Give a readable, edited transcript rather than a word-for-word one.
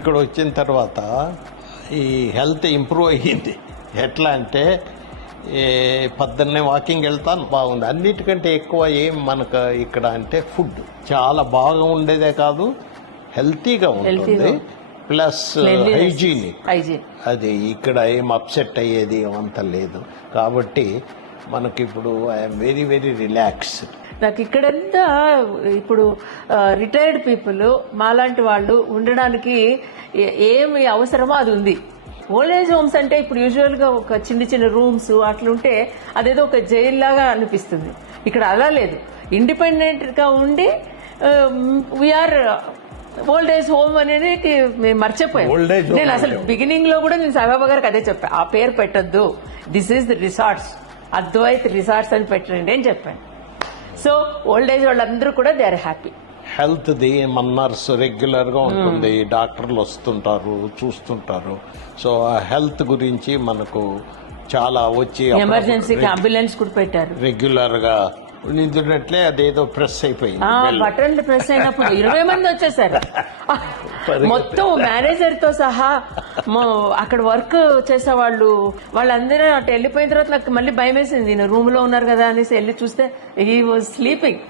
ఇక్కడ వచ్చిన తర్వాత ఈ హెల్త్ ఇంప్రూవ్ అయ్యింది. ఎట్లా అంటే పొద్దున్నే వాకింగ్ వెళ్తాను, బాగుంది. అన్నిటికంటే ఎక్కువ ఏం మనకు ఇక్కడ అంటే ఫుడ్ చాలా బాగా ఉండేదే కాదు, హెల్తీగా ఉంటుంది, ప్లస్ హైజీనిక్. అది ఇక్కడ ఏం అప్సెట్ అయ్యేది అంత లేదు. కాబట్టి మనకిప్పుడు ఐఎమ్ వెరీ వెరీ రిలాక్స్డ్. నాకు ఇక్కడంతా ఇప్పుడు రిటైర్డ్ పీపుల్ మాలాంటి వాళ్ళు ఉండడానికి ఏమి అవసరమో అది ఉంది. ఓల్డ్ ఏజ్ హోమ్స్ అంటే ఇప్పుడు యూజువల్ గా ఒక చిన్న చిన్న రూమ్స్ అట్లుంటే అదేదో ఒక జైల్ లాగా అనిపిస్తుంది. ఇక్కడ అలా లేదు, ఇండిపెండెంట్ గా ఉండి వీఆర్ ఓల్డ్ ఏజ్ హోమ్ అనేది మేము మర్చిపోయాం. నేను అసలు బిగినింగ్ లో కూడా నేను సాయిబాబా గారికి అదే చెప్పాను, ఆ పేరు పెట్టొద్దు, this is the resorts, Advait resorts అని పెట్టండి అని చెప్పాను. సో ఓల్డ్ ఏజ్ వాళ్ళందరూ కూడా దే ఆర్ హ్యాపీ. హెల్త్ది మన నర్స్ రెగ్యులర్గా ఉంటుంది, డాక్టర్లు వస్తుంటారు, చూస్తుంటారు. సో ఆ హెల్త్ గురించి మనకు చాలా వచ్చి ఎమర్జెన్సీకి అంబులెన్స్ కూడా పెట్టారు రెగ్యులర్గా. నిద్రట్లే అదేదో ప్రెస్ అయిపోయింది, బటన్లు ప్రెస్ అయినప్పుడు 20 మంది వచ్చేసారు మొత్తం మేనేజర్ తో సహా. అక్కడ వర్క్ చేసే వాళ్ళందరూ అటు వెళ్ళిపోయిన తర్వాత నాకు మళ్ళీ భయం వేసింది, నేను రూమ్ లో ఉన్నారు కదా అనేసి వెళ్ళి చూస్తే హీ వాజ్ స్లీపింగ్.